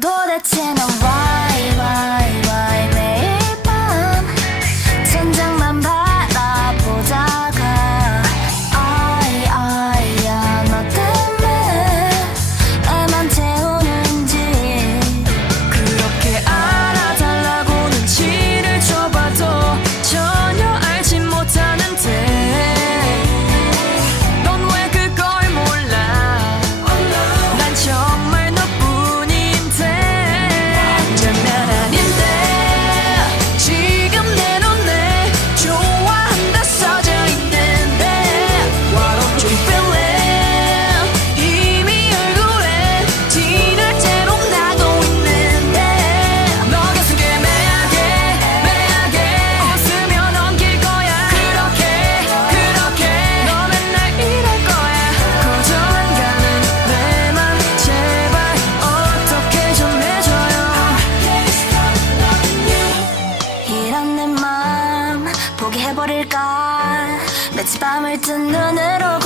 도대체 넌 why why 있을까? 매치 밤을 뜬 눈으로